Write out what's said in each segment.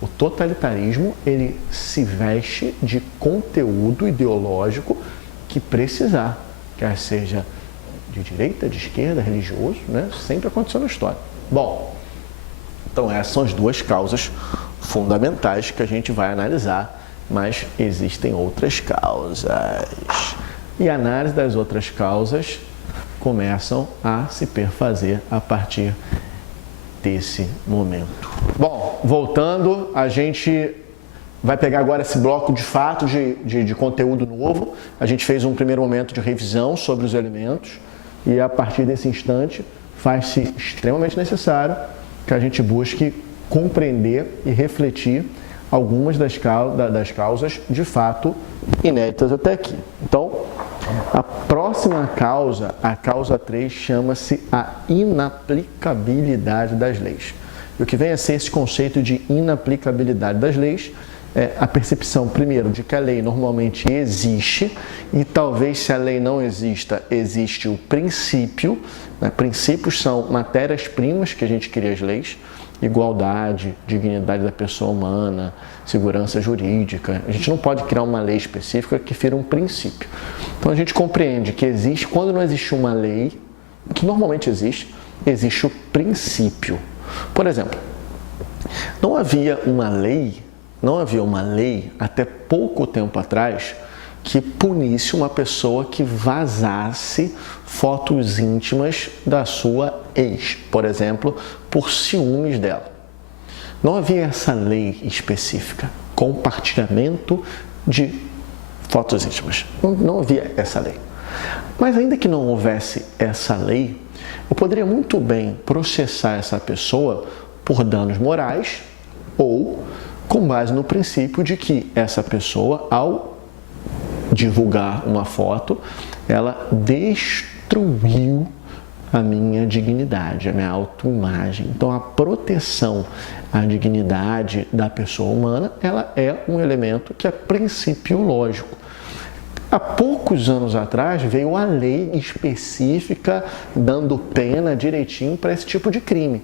O totalitarismo, ele se veste de conteúdo ideológico que precisar, quer seja de direita, de esquerda, religioso, né? Sempre aconteceu na história. Bom, então essas são as duas causas fundamentais que a gente vai analisar, mas existem outras causas. E a análise das outras causas começam a se perfazer a partir desse momento. Bom, voltando, a gente vai pegar agora esse bloco de fato de conteúdo novo. A gente fez um primeiro momento de revisão sobre os elementos e a partir desse instante faz-se extremamente necessário que a gente busque compreender e refletir algumas das causas de fato inéditas até aqui. Então, a próxima causa, a causa 3, chama-se a inaplicabilidade das leis. E o que vem a ser esse conceito de inaplicabilidade das leis é a percepção, primeiro, de que a lei normalmente existe e talvez se a lei não exista, existe o princípio. Né? Princípios são matérias-primas que a gente cria as leis, igualdade, dignidade da pessoa humana, segurança jurídica. A gente não pode criar uma lei específica que fira um princípio. Então a gente compreende que existe, quando não existe uma lei, que normalmente existe o princípio. Por exemplo, não havia uma lei até pouco tempo atrás que punisse uma pessoa que vazasse fotos íntimas da sua ex, por exemplo, por ciúmes dela. Não havia essa lei específica, compartilhamento de fotos íntimas. Não havia essa lei. Mas ainda que não houvesse essa lei, eu poderia muito bem processar essa pessoa por danos morais ou com base no princípio de que essa pessoa, ao divulgar uma foto, ela destruiu a minha dignidade, a minha autoimagem. Então, a proteção à dignidade da pessoa humana, ela é um elemento que é princípio lógico. Há poucos anos atrás veio a lei específica dando pena direitinho para esse tipo de crime.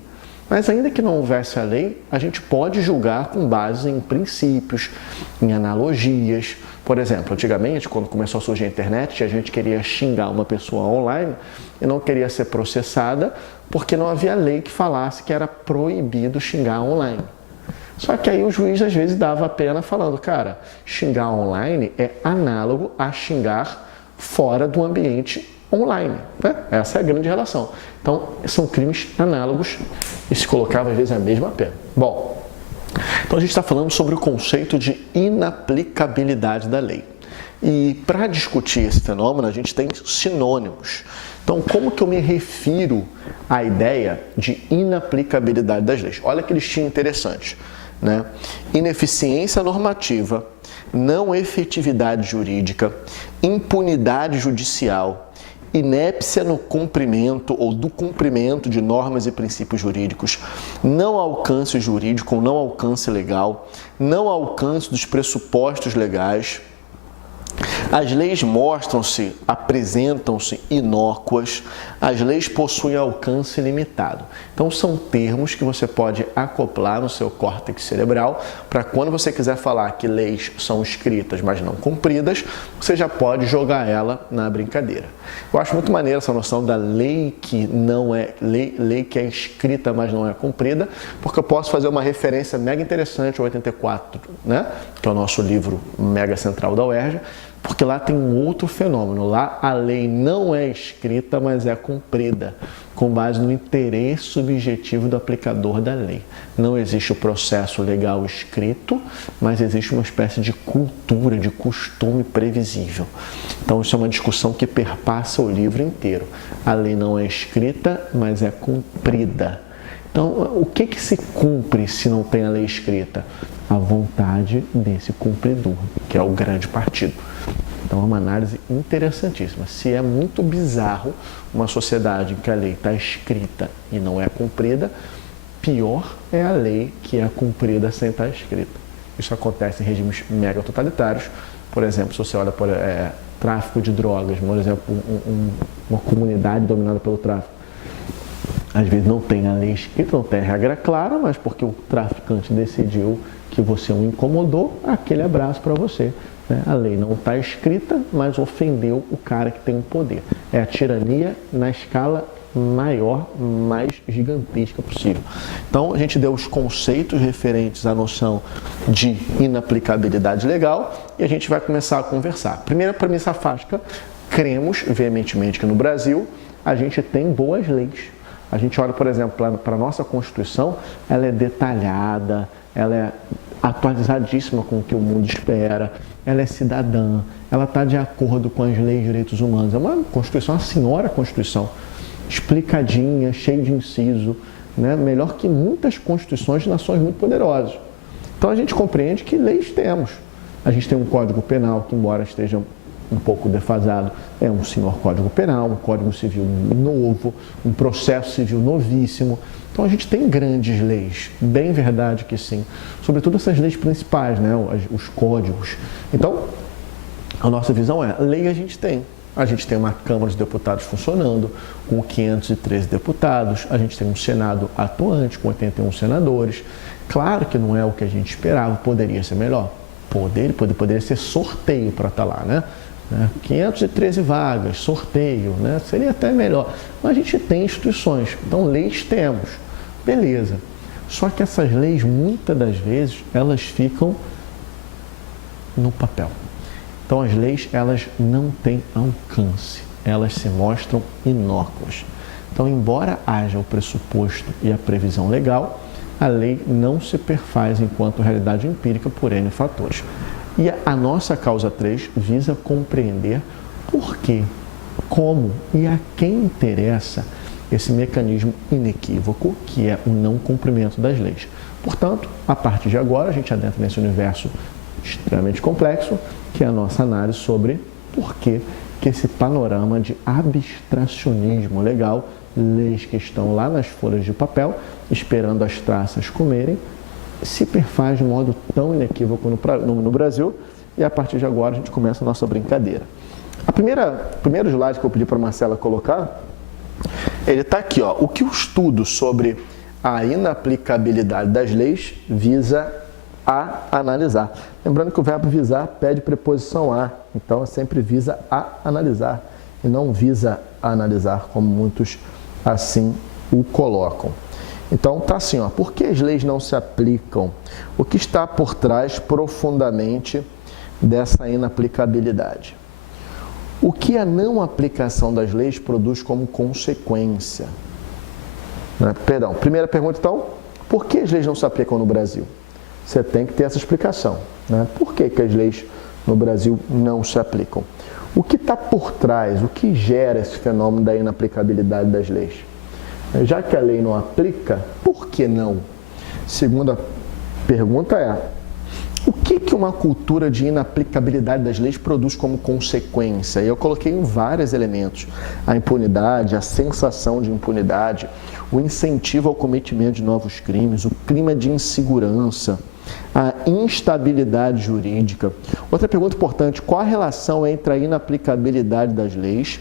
Mas ainda que não houvesse a lei, a gente pode julgar com base em princípios, em analogias. Por exemplo, antigamente, quando começou a surgir a internet, a gente queria xingar uma pessoa online e não queria ser processada porque não havia lei que falasse que era proibido xingar online. Só que aí o juiz às vezes dava a pena falando, cara, xingar online é análogo a xingar fora do ambiente online. Né? Essa é a grande relação. Então, são crimes análogos e se colocava às vezes a mesma pena. Bom, então a gente está falando sobre o conceito de inaplicabilidade da lei. E para discutir esse fenômeno, a gente tem sinônimos. Então, como que eu me refiro à ideia de inaplicabilidade das leis? Olha que listinha interessante. Né? Ineficiência normativa, não efetividade jurídica, impunidade judicial, inépcia no cumprimento ou do cumprimento de normas e princípios jurídicos, não alcance jurídico ou não alcance legal, não alcance dos pressupostos legais. As leis apresentam-se inócuas, as leis possuem alcance limitado. Então, são termos que você pode acoplar no seu córtex cerebral para quando você quiser falar que leis são escritas, mas não cumpridas, você já pode jogar ela na brincadeira. Eu acho muito maneiro essa noção da lei que não é lei que é escrita, mas não é cumprida, porque eu posso fazer uma referência mega interessante ao 84, né? Que é o nosso livro mega central da UERJ, porque lá tem um outro fenômeno. Lá a lei não é escrita, mas é cumprida, com base no interesse subjetivo do aplicador da lei. Não existe o processo legal escrito, mas existe uma espécie de cultura, de costume previsível. Então isso é uma discussão que perpassa o livro inteiro. A lei não é escrita, mas é cumprida. Então, o que se cumpre se não tem a lei escrita? A vontade desse cumpridor, que é o grande partido. Então, é uma análise interessantíssima. Se é muito bizarro uma sociedade em que a lei está escrita e não é cumprida, pior é a lei que é cumprida sem estar escrita. Isso acontece em regimes mega totalitários. Por exemplo, se você olha para tráfico de drogas, por exemplo, uma comunidade dominada pelo tráfico. Às vezes não tem a lei escrita, não tem a regra clara, mas porque o traficante decidiu que você o incomodou, aquele abraço para você. Né? A lei não está escrita, mas ofendeu o cara que tem o poder. É a tirania na escala maior, mais gigantesca possível. Então, a gente deu os conceitos referentes à noção de inaplicabilidade legal e a gente vai começar a conversar. Primeira premissa fática, cremos veementemente que no Brasil a gente tem boas leis. A gente olha, por exemplo, para a nossa Constituição, ela é detalhada, ela é atualizadíssima com o que o mundo espera, ela é cidadã, ela está de acordo com as leis de direitos humanos. É uma Constituição, uma senhora Constituição, explicadinha, cheia de inciso, né? Melhor que muitas constituições de nações muito poderosas. Então a gente compreende que leis temos. A gente tem um Código Penal que, embora esteja um pouco defasado, é um senhor Código Penal, um Código Civil novo, um processo civil novíssimo. Então a gente tem grandes leis, bem verdade que sim. Sobretudo essas leis principais, né? Os códigos. Então, a nossa visão é, lei a gente tem. A gente tem uma Câmara de Deputados funcionando, com 513 deputados, a gente tem um Senado atuante, com 81 senadores. Claro que não é o que a gente esperava, poderia ser melhor. Poderia ser sorteio para estar lá, né? 513 vagas, sorteio, né? Seria até melhor. Mas a gente tem instituições, então leis temos, beleza. Só que essas leis, muitas das vezes, elas ficam no papel. Então as leis, elas não têm alcance, elas se mostram inócuas. Então, embora haja o pressuposto e a previsão legal, a lei não se perfaz enquanto realidade empírica por N fatores. E a nossa causa 3 visa compreender por quê, como e a quem interessa esse mecanismo inequívoco que é o não cumprimento das leis. Portanto, a partir de agora, a gente adentra nesse universo extremamente complexo, que é a nossa análise sobre por que esse panorama de abstracionismo legal, leis que estão lá nas folhas de papel, esperando as traças comerem, se perfaz de modo tão inequívoco no Brasil, e a partir de agora a gente começa a nossa brincadeira. O primeiro slide que eu pedi para a Marcela colocar, ele está aqui, ó, o que o estudo sobre a inaplicabilidade das leis visa a analisar. Lembrando que o verbo visar pede preposição a, então é sempre visa a analisar e não visa a analisar, como muitos assim o colocam. Então tá assim, ó, por que as leis não se aplicam? O que está por trás profundamente dessa inaplicabilidade? O que a não aplicação das leis produz como consequência? Perdão, primeira pergunta então, por que as leis não se aplicam no Brasil? Você tem que ter essa explicação, né? Por que as leis no Brasil não se aplicam? O que está por trás, o que gera esse fenômeno da inaplicabilidade das leis? Já que a lei não aplica, por que não? Segunda pergunta é, o que uma cultura de inaplicabilidade das leis produz como consequência? E eu coloquei em vários elementos. A impunidade, a sensação de impunidade, o incentivo ao cometimento de novos crimes, o clima de insegurança, a instabilidade jurídica. Outra pergunta importante, qual a relação entre a inaplicabilidade das leis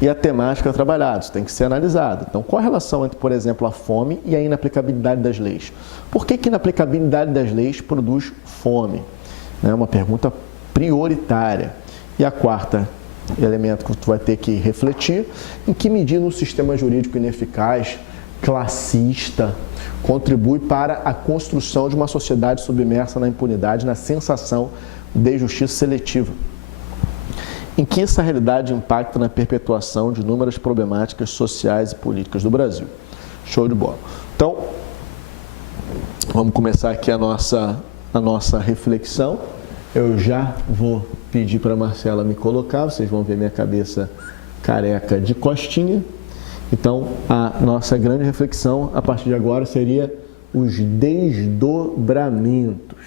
e a temática trabalhada? Isso tem que ser analisado. Então, qual a relação entre, por exemplo, a fome e a inaplicabilidade das leis? Por que a inaplicabilidade das leis produz fome? É uma pergunta prioritária. E a quarta elemento que tu vai ter que refletir, em que medida um sistema jurídico ineficaz, classista, contribui para a construção de uma sociedade submersa na impunidade, na sensação de justiça seletiva. Em que essa realidade impacta na perpetuação de inúmeras problemáticas sociais e políticas do Brasil. Show de bola. Então, vamos começar aqui a nossa reflexão. Eu já vou pedir para a Marcela me colocar, vocês vão ver minha cabeça careca de costinha. Então, a nossa grande reflexão a partir de agora seria os desdobramentos.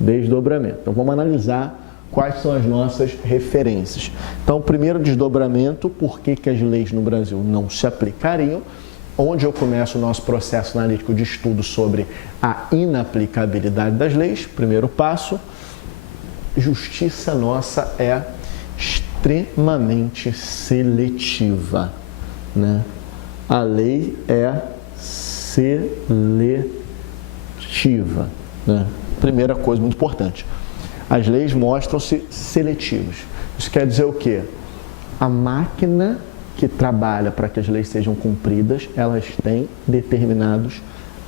Então, vamos analisar quais são as nossas referências. Então, o primeiro desdobramento, por que as leis no Brasil não se aplicariam, onde eu começo o nosso processo analítico de estudo sobre a inaplicabilidade das leis. Primeiro passo, justiça nossa é extremamente seletiva, né? A lei é seletiva, né? Primeira coisa muito importante. As leis mostram-se seletivas. Isso quer dizer o quê? A máquina que trabalha para que as leis sejam cumpridas, elas têm determinados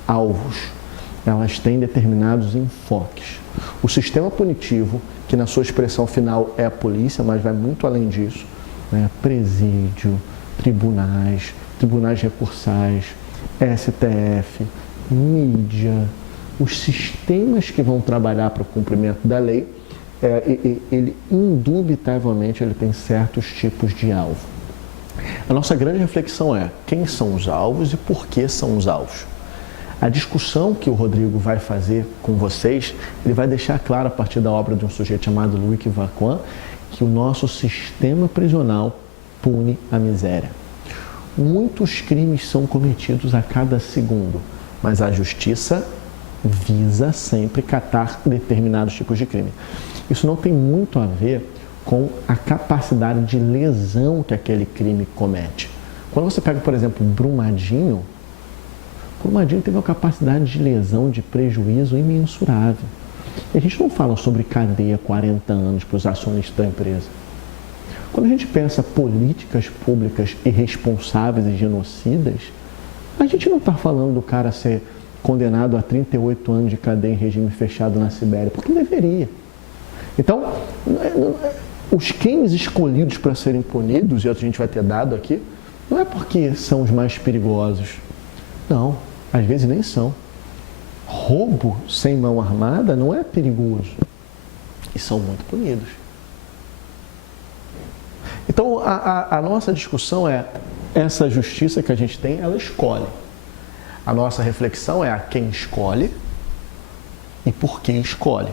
alvos, elas têm determinados enfoques. O sistema punitivo, que na sua expressão final é a polícia, mas vai muito além disso, né? Presídio, tribunais recursais, STF, mídia, os sistemas que vão trabalhar para o cumprimento da lei, ele indubitavelmente ele tem certos tipos de alvo. A nossa grande reflexão é quem são os alvos e por que são os alvos. A discussão que o Rodrigo vai fazer com vocês, ele vai deixar claro a partir da obra de um sujeito chamado Luc Vaquin, que o nosso sistema prisional pune a miséria. Muitos crimes são cometidos a cada segundo, mas a justiça visa sempre catar determinados tipos de crime. Isso não tem muito a ver com a capacidade de lesão que aquele crime comete. Quando você pega, por exemplo, Brumadinho teve uma capacidade de lesão, de prejuízo imensurável. E a gente não fala sobre cadeia 40 anos para os acionistas da empresa. Quando a gente pensa políticas públicas irresponsáveis e genocidas, a gente não está falando do cara ser condenado a 38 anos de cadeia em regime fechado na Sibéria, porque deveria. Então, os crimes escolhidos para serem punidos, e a gente vai ter dado aqui, não é porque são os mais perigosos. Não, às vezes nem são. Roubo sem mão armada não é perigoso. E são muito punidos. Então, a nossa discussão é, essa justiça que a gente tem, ela escolhe. A nossa reflexão é a quem escolhe e por que escolhe.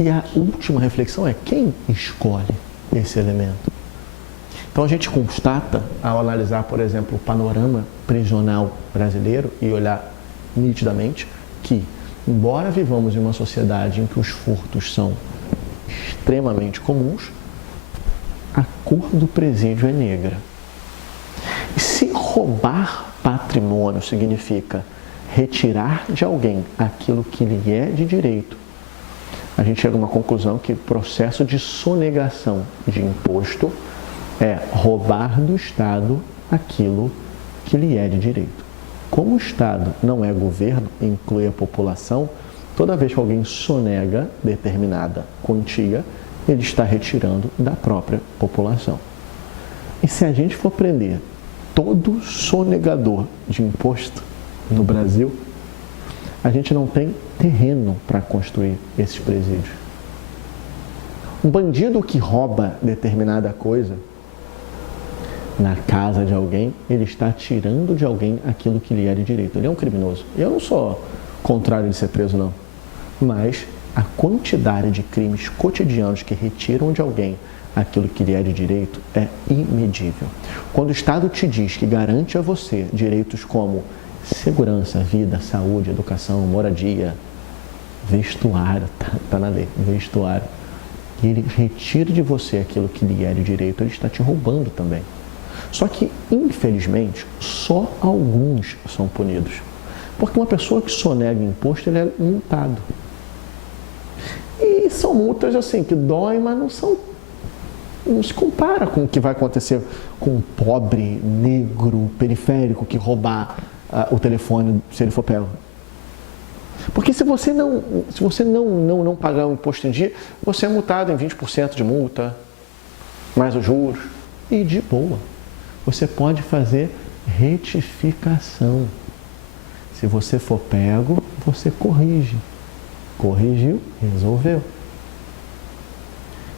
E a última reflexão é quem escolhe esse elemento. Então a gente constata, ao analisar, por exemplo, o panorama prisional brasileiro e olhar nitidamente que, embora vivamos em uma sociedade em que os furtos são extremamente comuns, a cor do presídio é negra. E se roubar patrimônio significa retirar de alguém aquilo que lhe é de direito, a gente chega a uma conclusão que o processo de sonegação de imposto é roubar do Estado aquilo que lhe é de direito. Como o Estado não é governo, inclui a população, toda vez que alguém sonega determinada quantia, ele está retirando da própria população. E se a gente for prender todo sonegador de imposto no Brasil, a gente não tem terreno para construir esses presídios. Um bandido que rouba determinada coisa na casa de alguém, ele está tirando de alguém aquilo que lhe é de direito. Ele é um criminoso. Eu não sou contrário de ser preso, não. Mas a quantidade de crimes cotidianos que retiram de alguém aquilo que lhe é de direito é imedível. Quando o Estado te diz que garante a você direitos como segurança, vida, saúde, educação, moradia, vestuário, tá na lei, vestuário, e ele retira de você aquilo que lhe é de direito, ele está te roubando também. Só que, infelizmente, só alguns são punidos. Porque uma pessoa que sonega imposto, ele é multado. E são multas assim, que doem, mas não se compara com o que vai acontecer com um pobre, negro, periférico que roubar o telefone se ele for pego. Porque se você não pagar o imposto em dia, você é multado em 20% de multa, mais os juros, e de boa. Você pode fazer retificação. Se você for pego, você corrige. Corrigiu, resolveu.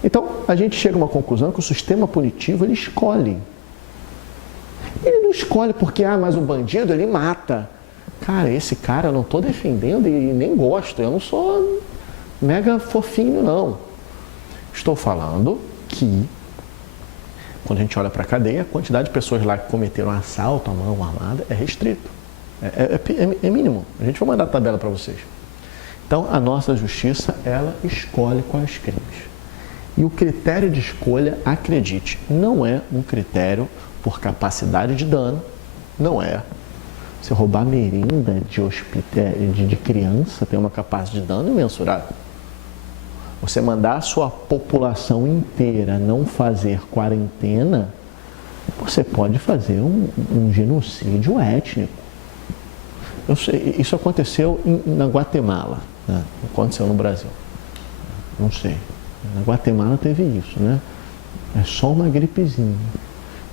Então, a gente chega a uma conclusão que o sistema punitivo, ele escolhe. Ele não escolhe porque, mas o bandido, ele mata. Cara, esse cara eu não estou defendendo e nem gosto. Eu não sou mega fofinho, não. Estou falando que, quando a gente olha para a cadeia, a quantidade de pessoas lá que cometeram assalto à mão armada é restrito. É mínimo. A gente vai mandar a tabela para vocês. Então, a nossa justiça, ela escolhe quais crimes. E o critério de escolha, acredite, não é um critério por capacidade de dano Não é. Se roubar merenda de criança tem uma capacidade de dano imensurável. Você mandar a sua população inteira não fazer quarentena, você pode fazer um genocídio étnico. Isso aconteceu na Guatemala, né? Não aconteceu no Brasil. Não sei. Na Guatemala teve isso, né? É só uma gripezinha.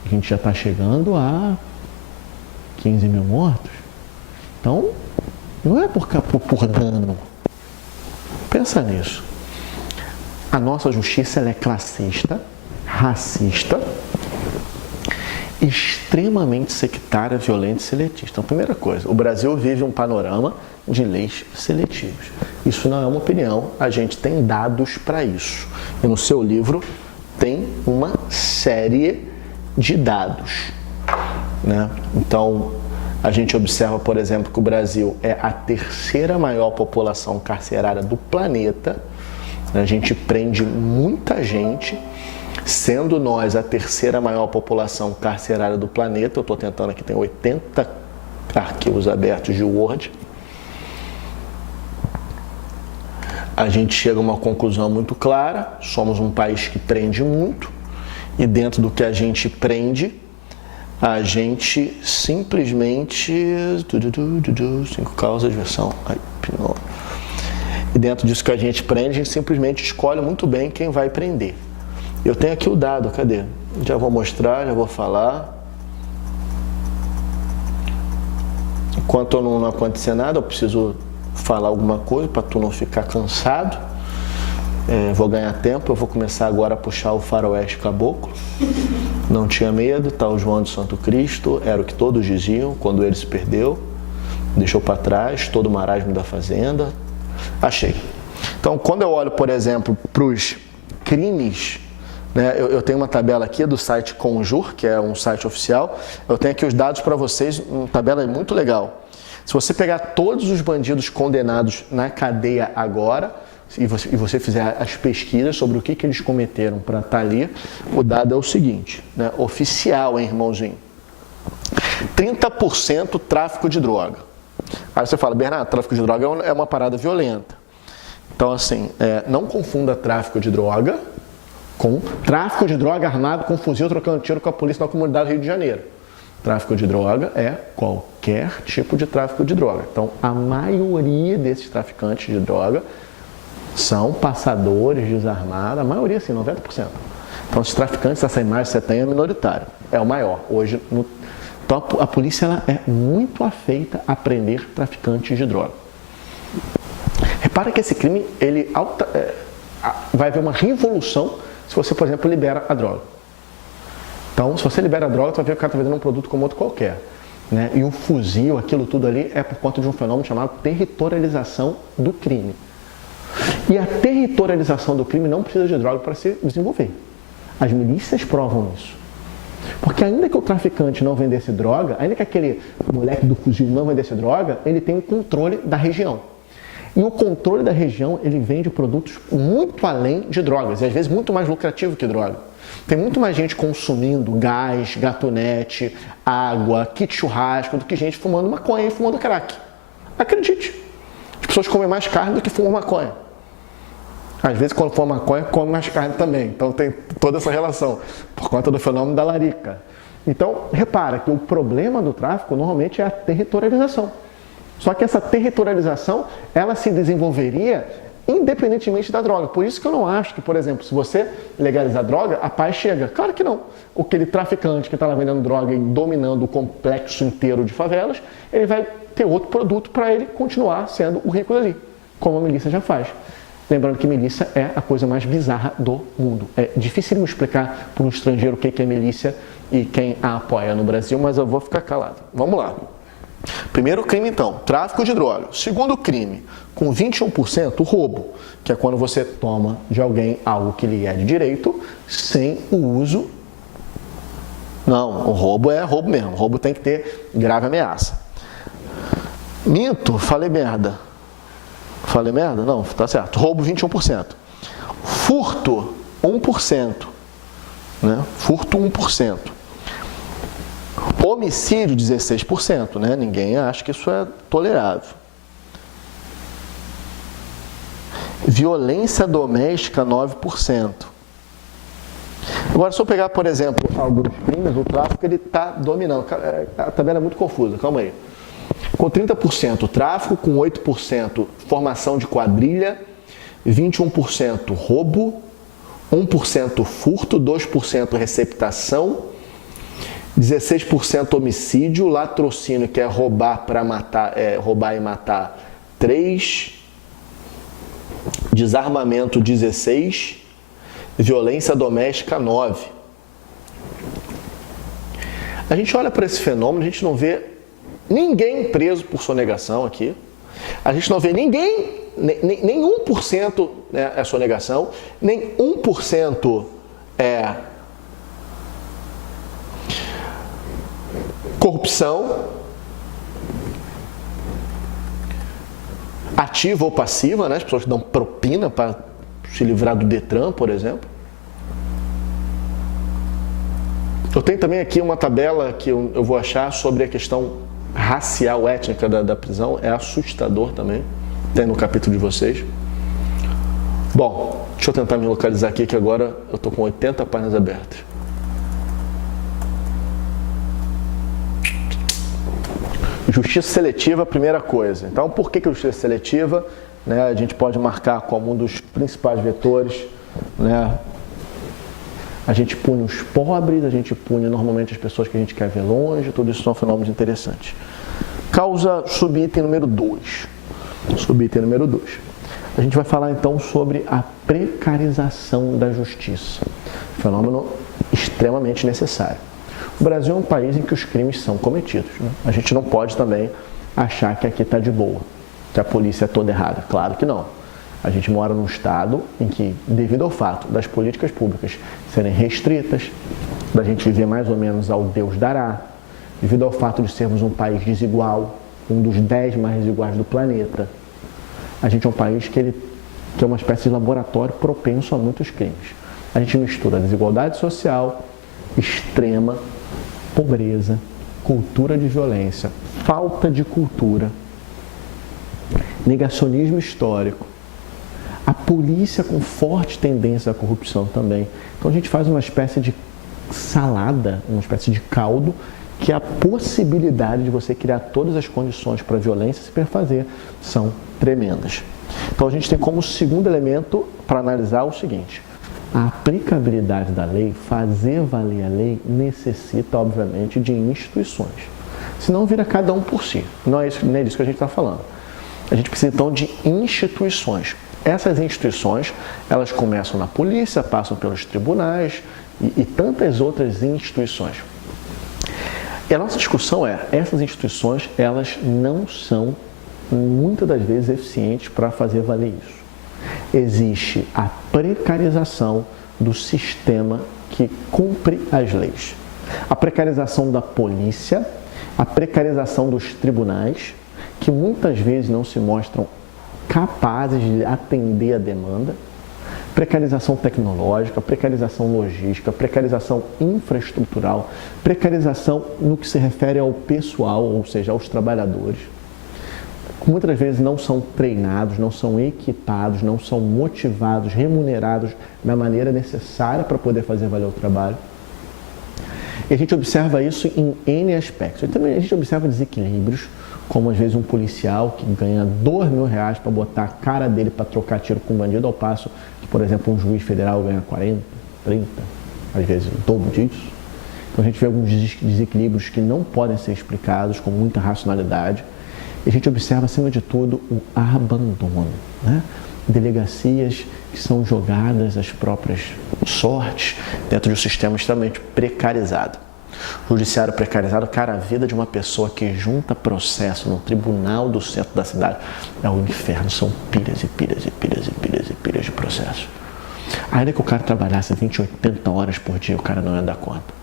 A gente já está chegando a 15 mil mortos. Então, não é por dano. Pensa nisso. A nossa justiça ela é classista, racista, extremamente sectária, violenta e seletista. Então, primeira coisa, o Brasil vive um panorama de leis seletivas. Isso não é uma opinião, a gente tem dados para isso. E no seu livro tem uma série de dados, né? Então, a gente observa, por exemplo, que o Brasil é a terceira maior população carcerária do planeta. A gente prende muita gente, sendo nós a terceira maior população carcerária do planeta. Eu estou tentando aqui, tem 80 arquivos abertos de Word. A gente chega a uma conclusão muito clara: somos um país que prende muito, e dentro do que a gente prende, a gente simplesmente... 5 causas, versão... E dentro disso que a gente prende, a gente simplesmente escolhe muito bem quem vai prender. Eu tenho aqui o dado, cadê? Já vou mostrar, já vou falar. Enquanto não acontecer nada, eu preciso falar alguma coisa para tu não ficar cansado. Vou ganhar tempo, eu vou começar agora a puxar o faroeste caboclo. Não tinha medo, tá o João de Santo Cristo, era o que todos diziam quando ele se perdeu. Deixou para trás todo o marasmo da fazenda. Achei. Então, quando eu olho, por exemplo, para os crimes, né, eu tenho uma tabela aqui do site Conjur, que é um site oficial. Eu tenho aqui os dados para vocês, uma tabela muito legal. Se você pegar todos os bandidos condenados na cadeia agora, e você fizer as pesquisas sobre o que eles cometeram para estar ali, o dado é o seguinte, né, oficial, hein, irmãozinho? 30% tráfico de droga. Aí você fala, Bernardo, tráfico de droga é uma parada violenta. Então, assim, não confunda tráfico de droga com tráfico de droga armado com fuzil trocando tiro com a polícia na comunidade do Rio de Janeiro. Tráfico de droga é qualquer tipo de tráfico de droga. Então, a maioria desses traficantes de droga são passadores desarmados, a maioria, sim, 90%. Então, os traficantes, essa imagem que você tem é minoritária, é o maior. Hoje, então, a polícia ela é muito afeita a prender traficantes de droga. Repara que esse crime, vai haver uma revolução se você, por exemplo, libera a droga. Então, se você libera a droga, você vai ver que o cara está vendendo um produto como outro qualquer, né? E um fuzil, aquilo tudo ali, é por conta de um fenômeno chamado territorialização do crime. E a territorialização do crime não precisa de droga para se desenvolver. As milícias provam isso. Porque ainda que o traficante não vendesse droga, ainda que aquele moleque do fuzil não vendesse droga, ele tem o controle da região. E o controle da região, ele vende produtos muito além de drogas, e às vezes muito mais lucrativo que droga. Tem muito mais gente consumindo gás, gatonete, água, kit churrasco, do que gente fumando maconha e fumando crack. Acredite, as pessoas comem mais carne do que fumam maconha. Às vezes, quando for maconha, come mais carne também. Então, tem toda essa relação, por conta do fenômeno da larica. Então, repara que o problema do tráfico, normalmente, é a territorialização. Só que essa territorialização, ela se desenvolveria independentemente da droga. Por isso que eu não acho que, por exemplo, se você legalizar droga, a paz chega. Claro que não. Aquele traficante que está lá vendendo droga e dominando o complexo inteiro de favelas, ele vai ter outro produto para ele continuar sendo o rico dali, como a milícia já faz. Lembrando que milícia é a coisa mais bizarra do mundo. É difícil explicar para um estrangeiro o que é milícia e quem a apoia no Brasil, mas eu vou ficar calado. Vamos lá. Primeiro crime, então, tráfico de droga. Segundo crime, com 21%, o roubo, que é quando você toma de alguém algo que lhe é de direito sem o uso. Não, o roubo é roubo mesmo. O roubo tem que ter grave ameaça. Minto, falei merda. Falei merda? Não, tá certo. Roubo 21%. Furto 1%. Né? Furto 1%. Homicídio, 16%, né? Ninguém acha que isso é tolerável. Violência doméstica, 9%. Agora, se eu pegar, por exemplo, alguns crimes, o tráfico ele está dominando. A tabela é muito confusa, calma aí. Com 30% tráfico, com 8% formação de quadrilha, 21% roubo, 1% furto, 2% receptação, 16% homicídio, latrocínio, que é roubar para matar, roubar e matar, 3%, desarmamento, 16%, violência doméstica, 9%. A gente olha para esse fenômeno, a gente não vê ninguém preso por sonegação aqui. A gente não vê ninguém, nem 1% é sonegação, nem 1% é corrupção, ativa ou passiva, né? As pessoas que dão propina para se livrar do Detran, por exemplo. Eu tenho também aqui uma tabela que eu vou achar sobre a questão racial, étnica da prisão. É assustador também. Tem no capítulo de vocês. Bom, deixa eu tentar me localizar aqui, que agora eu estou com 80 páginas abertas. Justiça seletiva, primeira coisa. Então, por que a justiça seletiva? Né, a gente pode marcar como um dos principais vetores, né? A gente pune os pobres, a gente pune normalmente as pessoas que a gente quer ver longe, tudo isso são fenômenos interessantes. Causa subitem número 2. Subitem número 2. A gente vai falar então sobre a precarização da justiça. Fenômeno extremamente necessário. O Brasil é um país em que os crimes são cometidos, né? A gente não pode também achar que aqui está de boa, que a polícia é toda errada. Claro que não. A gente mora num estado em que, devido ao fato das políticas públicas serem restritas, da gente viver mais ou menos ao Deus dará, devido ao fato de sermos um país desigual, um dos 10 mais desiguais do planeta, a gente é um país que é uma espécie de laboratório propenso a muitos crimes. A gente mistura desigualdade social, extrema pobreza, cultura de violência, falta de cultura, negacionismo histórico, a polícia com forte tendência à corrupção também. Então a gente faz uma espécie de salada, uma espécie de caldo, que a possibilidade de você criar todas as condições para a violência se perfazer são tremendas. Então a gente tem como segundo elemento para analisar o seguinte: a aplicabilidade da lei, fazer valer a lei, necessita, obviamente, de instituições. Senão vira cada um por si. Não é disso que a gente está falando. A gente precisa, então, de instituições. Essas instituições, elas começam na polícia, passam pelos tribunais e tantas outras instituições. E a nossa discussão é, essas instituições, elas não são, muitas das vezes, eficientes para fazer valer isso. Existe a precarização do sistema que cumpre as leis. A precarização da polícia, a precarização dos tribunais, que muitas vezes não se mostram capazes de atender a demanda, precarização tecnológica, precarização logística, precarização infraestrutural, precarização no que se refere ao pessoal, ou seja, aos trabalhadores. Muitas vezes não são treinados, não são equipados, não são motivados, remunerados da maneira necessária para poder fazer valer o trabalho. E a gente observa isso em N aspectos. E também a gente observa desequilíbrios, como às vezes um policial que ganha R$2.000 para botar a cara dele para trocar tiro com um bandido, ao passo que, por exemplo, um juiz federal ganha 40, 30, às vezes o dobro disso. Então a gente vê alguns desequilíbrios que não podem ser explicados com muita racionalidade. E a gente observa, acima de tudo, o abandono, né? Delegacias que são jogadas às próprias sortes dentro de um sistema extremamente precarizado. Judiciário precarizado, cara, a vida de uma pessoa que junta processo no tribunal do centro da cidade é um inferno, são pilhas e pilhas e pilhas e pilhas e pilhas de processos. Ainda que o cara trabalhasse 20, 80 horas por dia, o cara não ia dar conta.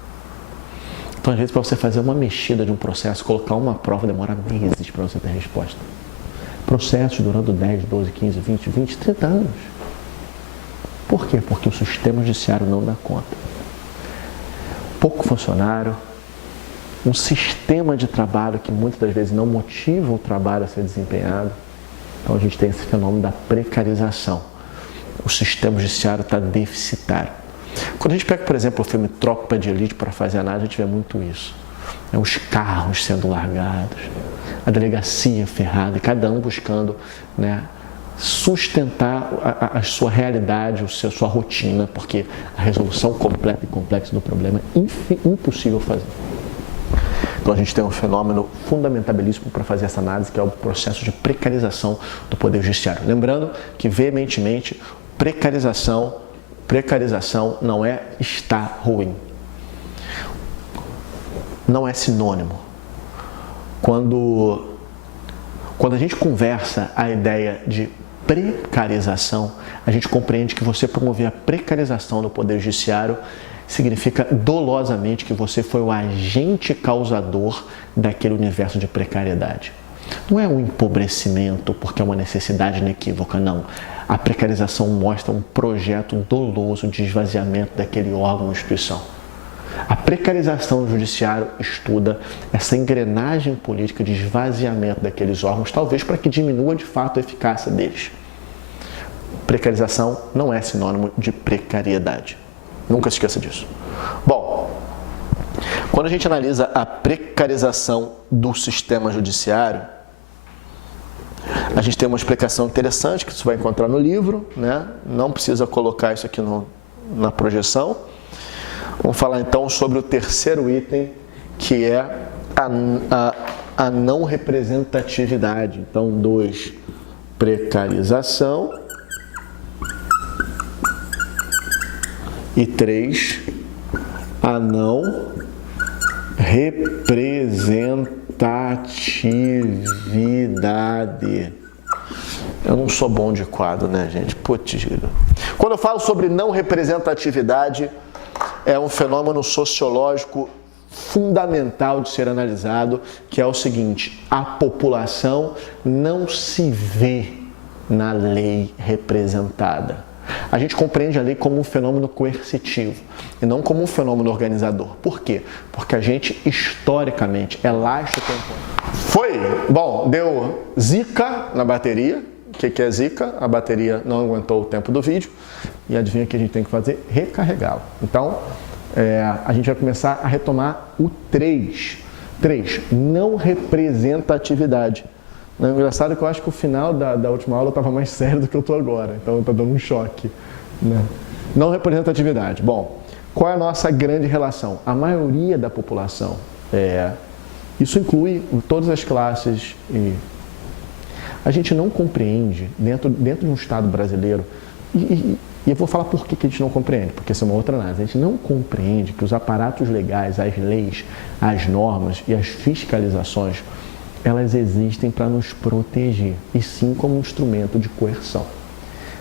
Então, às vezes, para você fazer uma mexida de um processo, colocar uma prova, demora meses para você ter resposta. Processos durando 10, 12, 15, 20, 30 anos. Por quê? Porque o sistema judiciário não dá conta. Pouco funcionário, um sistema de trabalho que muitas das vezes não motiva o trabalho a ser desempenhado. Então a gente tem esse fenômeno da precarização. O sistema judiciário está deficitário. Quando a gente pega, por exemplo, o filme Tropa de Elite para fazer análise, a gente vê muito isso. Os carros sendo largados, a delegacia ferrada, e cada um buscando, né, sustentar a sua realidade, a sua rotina, porque a resolução completa e complexa do problema é impossível fazer. Então a gente tem um fenômeno fundamentabilíssimo para fazer essa análise, que é o processo de precarização do Poder Judiciário. Lembrando que, veementemente, precarização não é estar ruim. Não é sinônimo. Quando a gente conversa a ideia de precarização, a gente compreende que você promover a precarização do Poder Judiciário significa dolosamente que você foi o agente causador daquele universo de precariedade. Não é um empobrecimento porque é uma necessidade inequívoca, não. A precarização mostra um projeto doloso de esvaziamento daquele órgão ou instituição. A precarização do judiciário estuda essa engrenagem política de esvaziamento daqueles órgãos, talvez para que diminua de fato a eficácia deles. Precarização não é sinônimo de precariedade. Nunca se esqueça disso. Bom, quando a gente analisa a precarização do sistema judiciário, a gente tem uma explicação interessante que você vai encontrar no livro, né? Não precisa colocar isso aqui na projeção. Vamos falar então sobre o terceiro item, que é a não representatividade. Então, 2, precarização. E 3, a não representatividade. Eu não sou bom de quadro, né, gente? Putz. Quando eu falo sobre não representatividade, é um fenômeno sociológico fundamental de ser analisado, que é o seguinte: a população não se vê na lei representada. A gente compreende a lei como um fenômeno coercitivo e não como um fenômeno organizador. Por quê? Porque a gente, historicamente, é lastro-temporal. Bom, deu zica na bateria. O que é zica? A bateria não aguentou o tempo do vídeo. E adivinha o que a gente tem que fazer? Recarregá-lo. Então, a gente vai começar a retomar o 3. 3, não representatividade. O engraçado é que eu acho que o final da última aula estava mais sério do que eu estou agora, então está dando um choque. Né? Não representatividade. Bom, qual é a nossa grande relação? A maioria da população, isso inclui todas as classes, e a gente não compreende, dentro de um Estado brasileiro, e eu vou falar por que a gente não compreende, porque essa é uma outra análise. A gente não compreende que os aparatos legais, as leis, as normas e as fiscalizações, elas existem para nos proteger, e sim como um instrumento de coerção.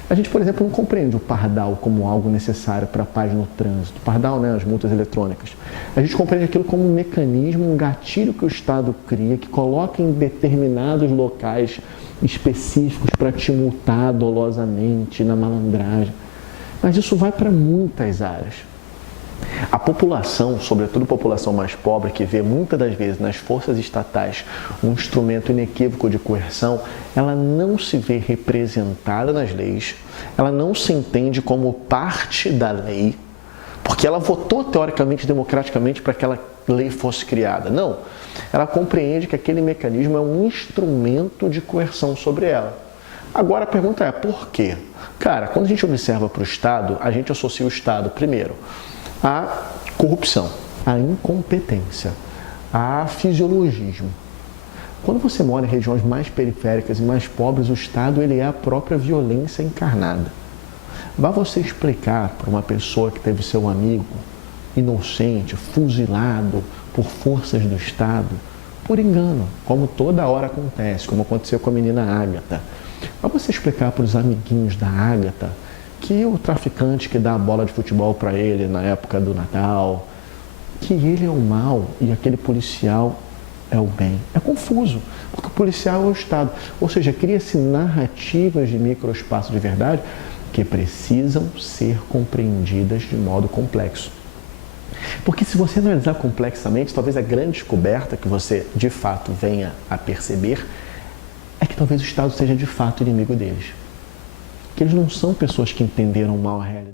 A gente, por exemplo, não compreende o pardal como algo necessário para a paz no trânsito. Pardal, né, as multas eletrônicas. A gente compreende aquilo como um mecanismo, um gatilho que o Estado cria, que coloca em determinados locais específicos para te multar dolosamente, na malandragem. Mas isso vai para muitas áreas. A população, sobretudo a população mais pobre, que vê muitas das vezes nas forças estatais um instrumento inequívoco de coerção, ela não se vê representada nas leis, ela não se entende como parte da lei, porque ela votou teoricamente, democraticamente, para que aquela lei fosse criada. Não, ela compreende que aquele mecanismo é um instrumento de coerção sobre ela. Agora a pergunta é, por quê? Cara, quando a gente observa para o Estado, a gente associa o Estado, primeiro, a corrupção, a incompetência, a fisiologismo. Quando você mora em regiões mais periféricas e mais pobres, o Estado ele é a própria violência encarnada. Vá você explicar para uma pessoa que teve seu amigo inocente, fuzilado por forças do Estado, por engano, como toda hora acontece, como aconteceu com a menina Ágata. Vá você explicar para os amiguinhos da Ágata que o traficante que dá a bola de futebol para ele na época do Natal, que ele é o mal e aquele policial é o bem. É confuso, porque o policial é o Estado. Ou seja, cria-se narrativas de microespaço de verdade que precisam ser compreendidas de modo complexo. Porque se você analisar complexamente, talvez a grande descoberta que você de fato venha a perceber é que talvez o Estado seja de fato inimigo deles. Que eles não são pessoas que entenderam mal a realidade.